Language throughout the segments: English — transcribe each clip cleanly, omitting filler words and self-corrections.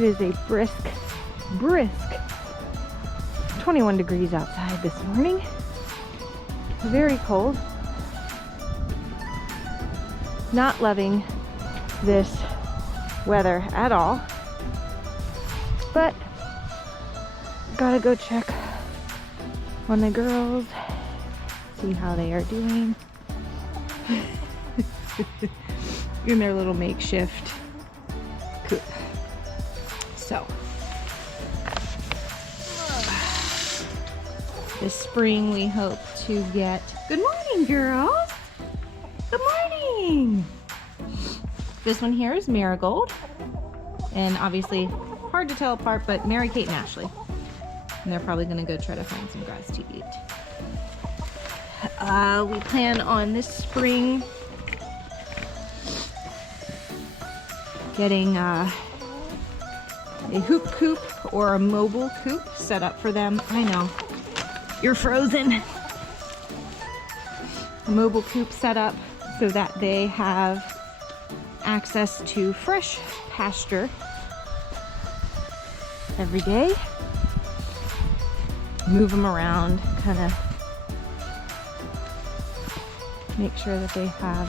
It is a brisk 21 degrees outside this morning. Very cold. Not loving this weather at all. But gotta go check on the girls, see how they are doing in their little makeshift coop. So this spring we hope to get. Good morning, girls. Good morning. This one here is Marigold, and obviously hard to tell apart, but Mary Kate and Ashley. And they're probably gonna go try to find some grass to eat. We plan on this spring getting a hoop coop or a mobile coop set up for them. I know, you're frozen. A mobile coop set up so that they have access to fresh pasture every day. Move them around, kind of make sure that they have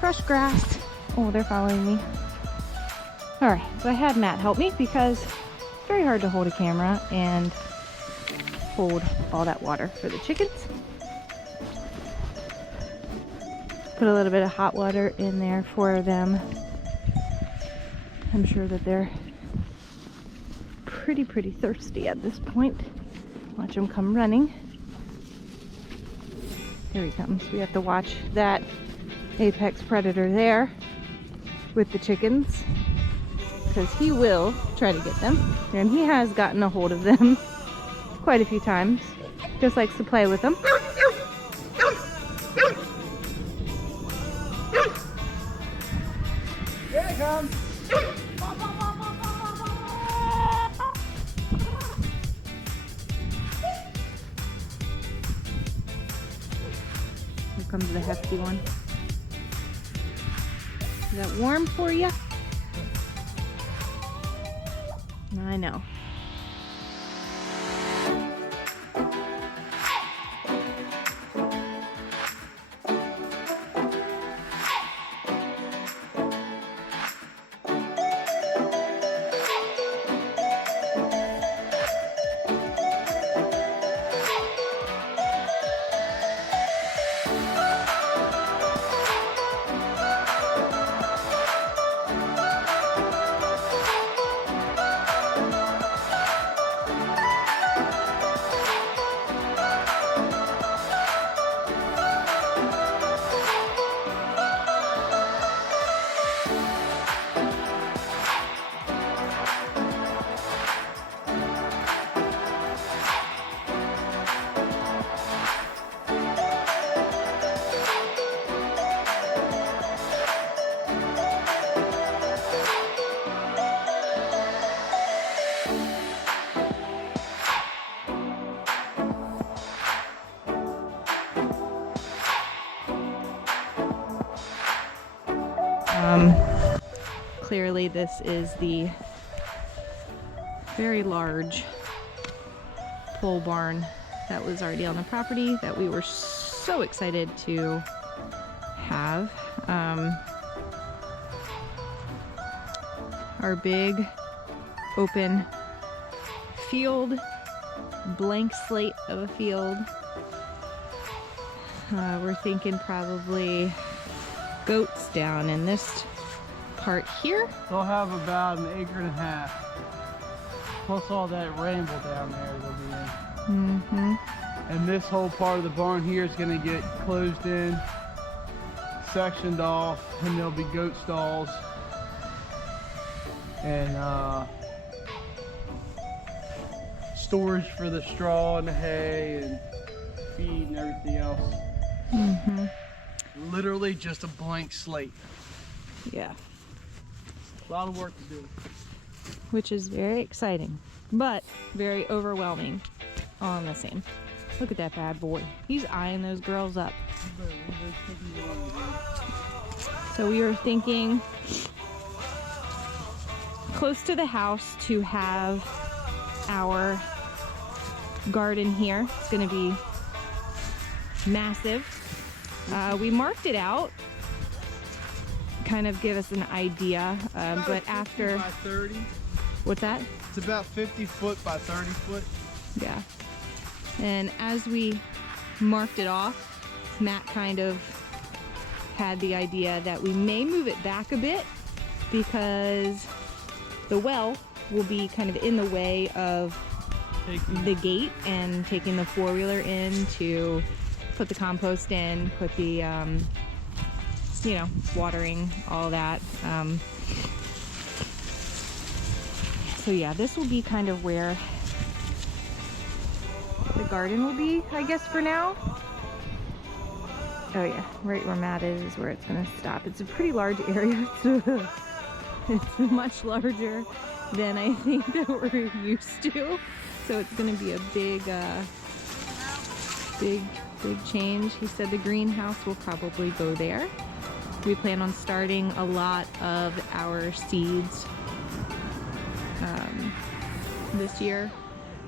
fresh grass. Oh, they're following me. All right, so I had Matt help me because it's very hard to hold a camera and hold all that water for the chickens. Put a little bit of hot water in there for them. I'm sure that they're pretty thirsty at this point. Watch them come running. Here he comes. We have to watch that apex predator there with the chickens, because he will try to get them, and he has gotten a hold of them quite a few times. Just likes to play with them. Here it comes. Here comes the hefty one. Is that warm for you? I know. Clearly this is the very large pole barn that was already on the property that we were so excited to have. Our big open field, blank slate of a field. We're thinking probably goats down in this part here. They'll have about an acre and a half. Plus all that ramble down there they'll be in. Mm-hmm. And this whole part of the barn here is going to get closed in, sectioned off, and there'll be goat stalls. And storage for the straw and the hay and feed and everything else. Mm-hmm. Literally just a blank slate. Yeah. A lot of work to do. Which is very exciting, but very overwhelming all in the same. Look at that bad boy. He's eyeing those girls up. So we were thinking close to the house to have our garden here. It's gonna be massive. We marked it out, kind of give us an idea, but after... By 30. What's that? It's about 50 foot by 30 foot. Yeah. And as we marked it off, Matt kind of had the idea that we may move it back a bit because the well will be kind of in the way of the gate and taking the four-wheeler in to put the compost in, put the, you know, watering, all that. So yeah, this will be kind of where the garden will be, I guess, for now. Oh yeah, right where Matt is where it's gonna stop. It's a pretty large area. It's much larger than I think that we're used to. So it's gonna be a big, big change. He said the greenhouse will probably go there. We plan on starting a lot of our seeds this year,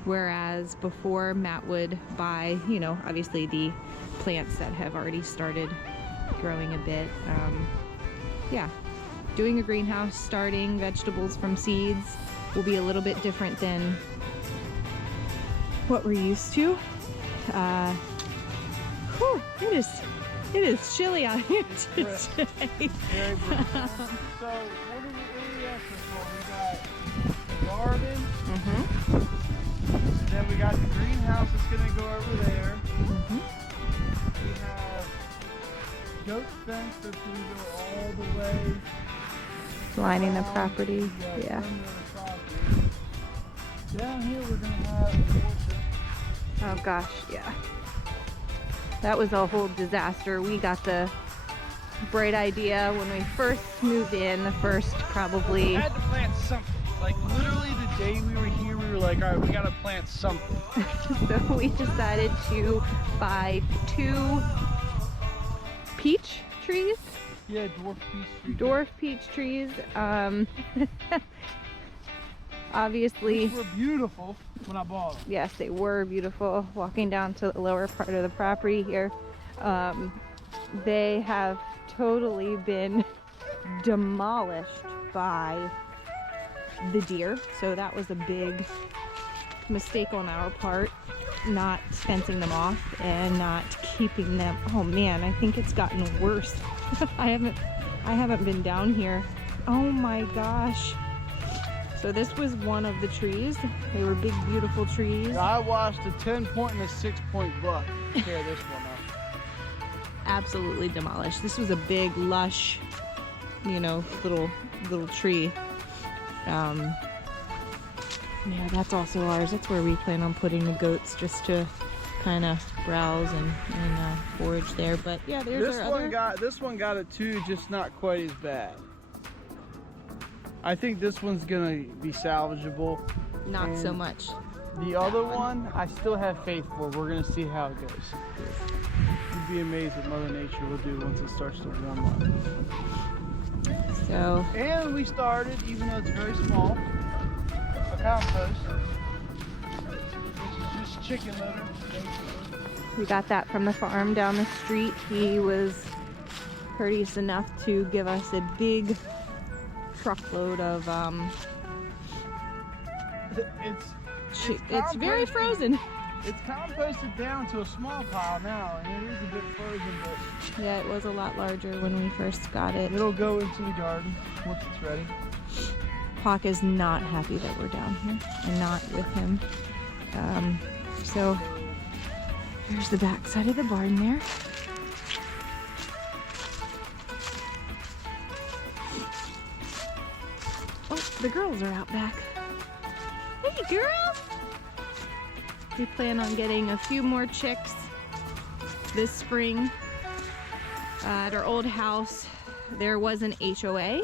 whereas before Matt would buy, you know, obviously the plants that have already started growing a bit. Yeah, doing a greenhouse, starting vegetables from seeds will be a little bit different than what we're used to. Whew, it is chilly out here today. Very brisk. So what are we asking for? We got the garden. Then we got the greenhouse that's gonna go over there. We have goat fence that's gonna go all the way Lining the property. Yeah. from the property. Down here we're gonna have an orchard. Oh gosh, yeah. That was a whole disaster. We got the bright idea when we first moved in, the first probably... We had to plant something. Like literally the day we were here, we were like, all right, we gotta plant something. So we decided to buy 2 peach trees. Yeah, dwarf peach tree. Dwarf peach trees. Obviously, Which were beautiful when I bought them. yes, they were beautiful. Walking down to the lower part of the property here, they have totally been demolished by the deer. So that was a big mistake on our part, not fencing them off and not keeping them. Oh man, I think it's gotten worse. I haven't been down here. Oh my gosh. So this was one of the trees. They were big, beautiful trees. I watched a 10-point and a 6-point buck tear this one up. Absolutely demolished. This was a big, lush, you know, little tree. Yeah, that's also ours. That's where we plan on putting the goats, just to kind of browse and forage there. But yeah, there's This one got it too, just not quite as bad. I think this one's gonna be salvageable. Not so much. The other one, I still have faith for. We're gonna see how it goes. You'd be amazed what Mother Nature will do once it starts to warm up. So, And we started, even though it's very small, a compost. This is just chicken litter, basically. we got that from the farm down the street. He was courteous enough to give us a big truckload of it's very frozen. It's composted down to a small pile now, and it is a bit frozen, but Yeah, it was a lot larger when we first got it. it'll go into the garden once it's ready. Hawk is not happy that we're down here and not with him. So there's the back side of the barn there. Oh, the girls are out back. Hey, girls! We plan on getting a few more chicks this spring. At our old house, there was an HOA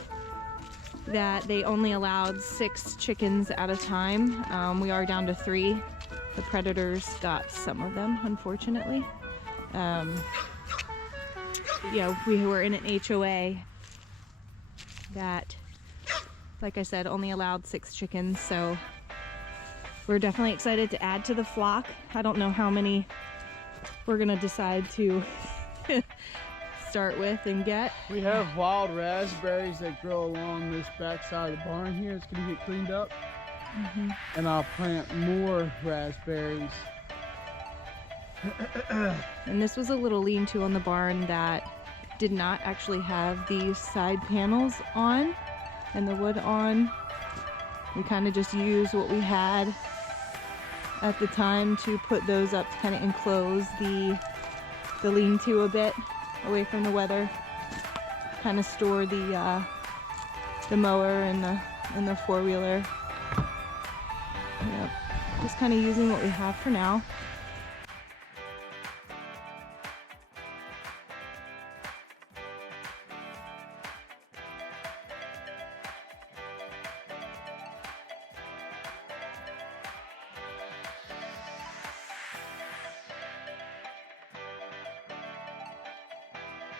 that they only allowed 6 chickens at a time. We are down to 3. The predators got some of them, unfortunately. You know, we were in an HOA that like I said, only allowed 6 chickens, so we're definitely excited to add to the flock. I don't know how many we're gonna decide to start with and get. We have wild raspberries that grow along this back side of the barn here. It's gonna get cleaned up. And I'll plant more raspberries. And this was a little lean-to on the barn that did not actually have these side panels on and the wood on. We kind of just used what we had at the time to put those up to kind of enclose the lean-to a bit away from the weather. Kind of store the mower and the four-wheeler. Yep. Just kind of using what we have for now.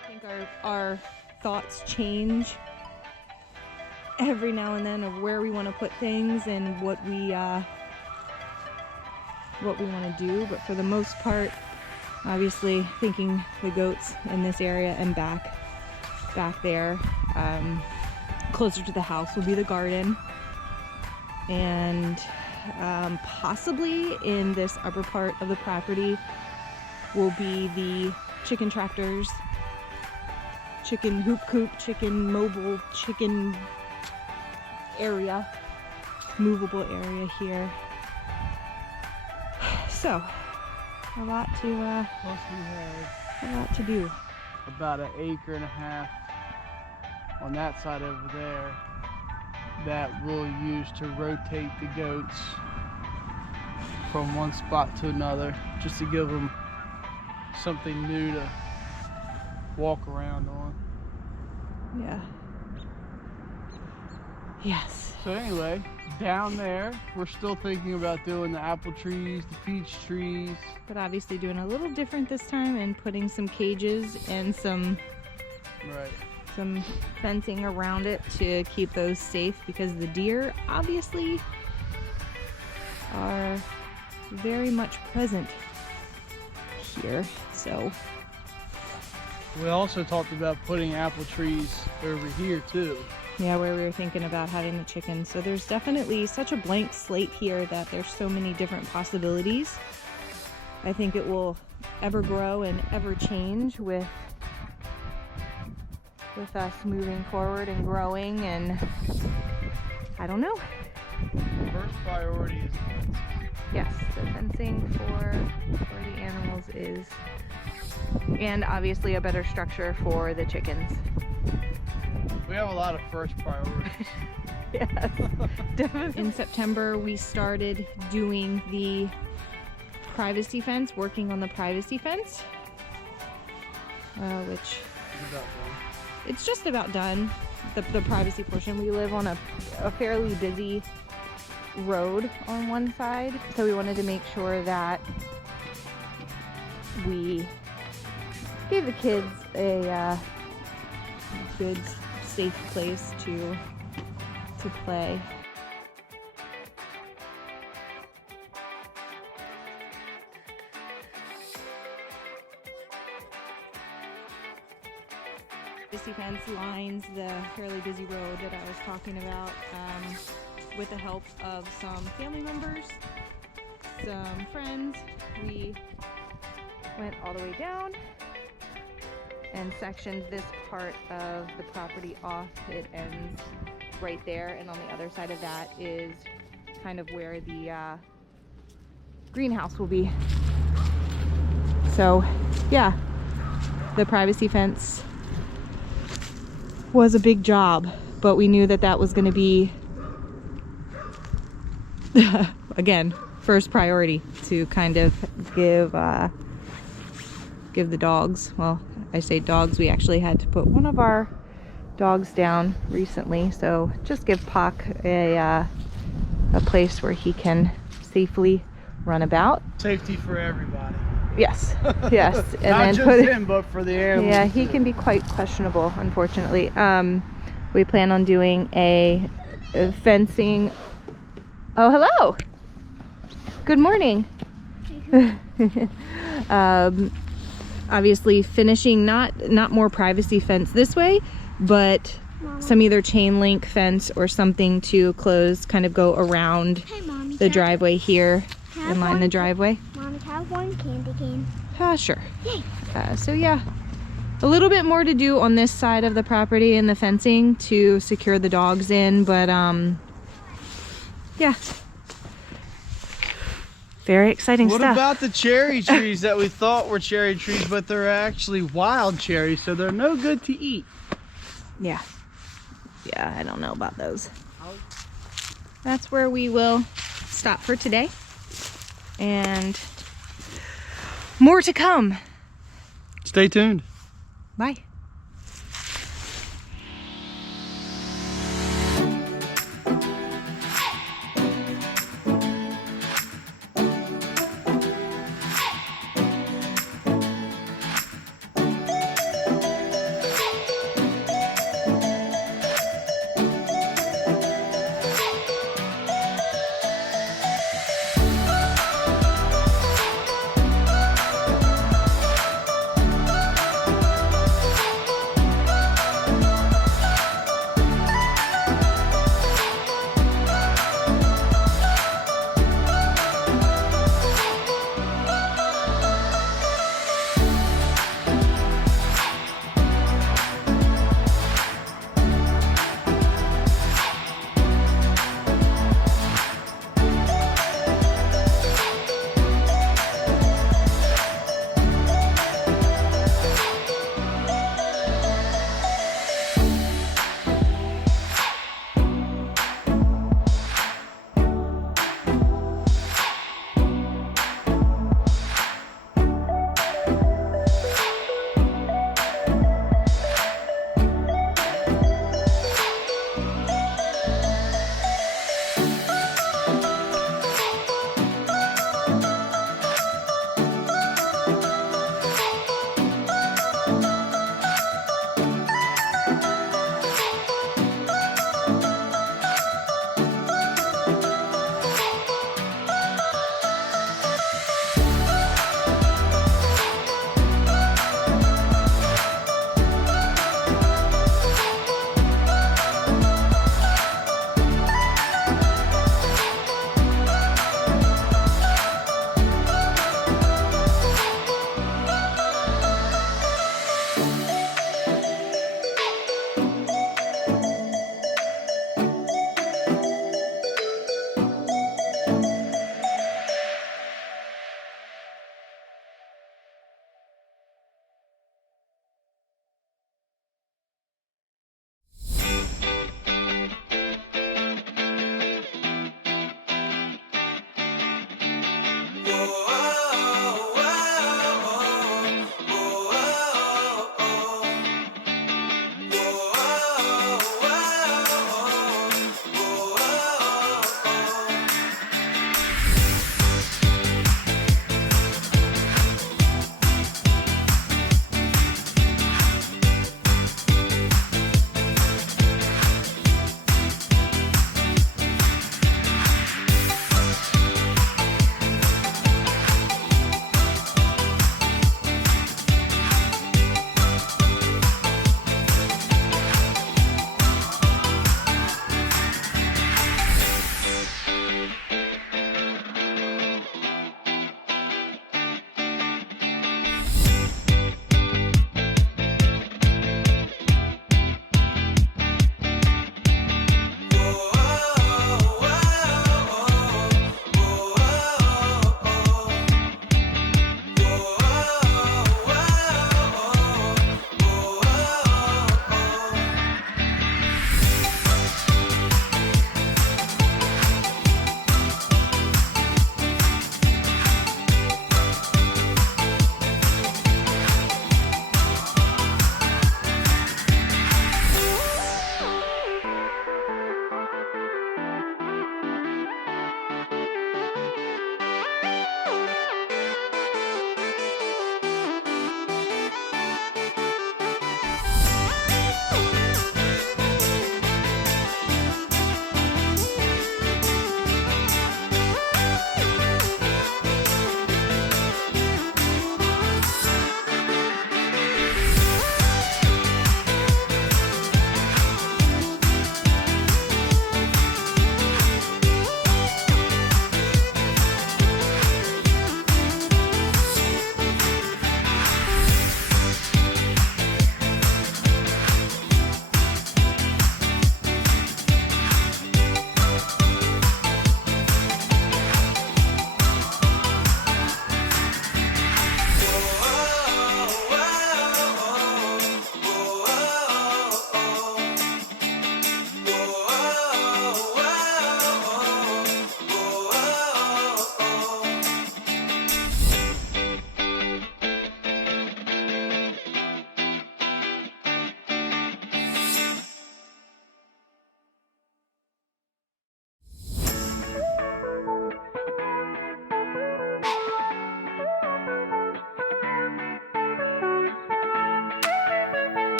I think our thoughts change every now and then of where we want to put things and what we want to do, but for the most part, obviously thinking the goats in this area and back there, closer to the house will be the garden, and possibly in this upper part of the property will be the chicken tractors, chicken hoop coop, chicken mobile, chicken area, movable area here. So, a lot to Plus we have a lot to do. about 1.5 acres on that side over there that we'll use to rotate the goats from one spot to another, just to give them something new to walk around on. Yeah. Yes. So anyway, down there, we're still thinking about doing the apple trees, the peach trees. But obviously doing a little different this time and putting some cages and some fencing around it to keep those safe, because the deer obviously are very much present here. So We also talked about putting apple trees over here too. yeah, where we were thinking about having the chickens. So there's definitely such a blank slate here that there's so many different possibilities. I think it will ever grow and ever change with us moving forward and growing, and I don't know. First priority is fencing. Yes, the fencing for the animals is, and obviously a better structure for the chickens. We have a lot of first priorities. Yes, definitely. In September, we started doing the privacy fence, working on the privacy fence, which it's just about done. The privacy portion. We live on a fairly busy road on one side, so we wanted to make sure that we gave the kids a good, safe place to play. Privacy fence lines the fairly busy road that I was talking about, with the help of some family members, some friends. We went all the way down and sectioned this part of the property off. It ends right there, and on the other side of that is kind of where the greenhouse will be. So yeah, the privacy fence was a big job, but we knew that that was going to be again, first priority, to kind of give the dogs, well, I say dogs, we actually had to put one of our dogs down recently, so just give Puck a place where he can safely run about. Safety for everybody. Yes, yes. And not then just him, but for the animals. Yeah, he can be quite questionable, unfortunately. We plan on doing a fencing. Oh, hello. Good morning. Obviously finishing not more privacy fence this way, but some either chain link fence or something to close, kind of go around the driveway here and line the driveway. Mommy, can I have one candy cane? Sure. Yay. So yeah, a little bit more to do on this side of the property and the fencing to secure the dogs in, but yeah. Very exciting stuff. What about the cherry trees that we thought were cherry trees, but they're actually wild cherries, so they're no good to eat? Yeah. Yeah, I don't know about those. That's where we will stop for today. And more to come. Stay tuned. Bye.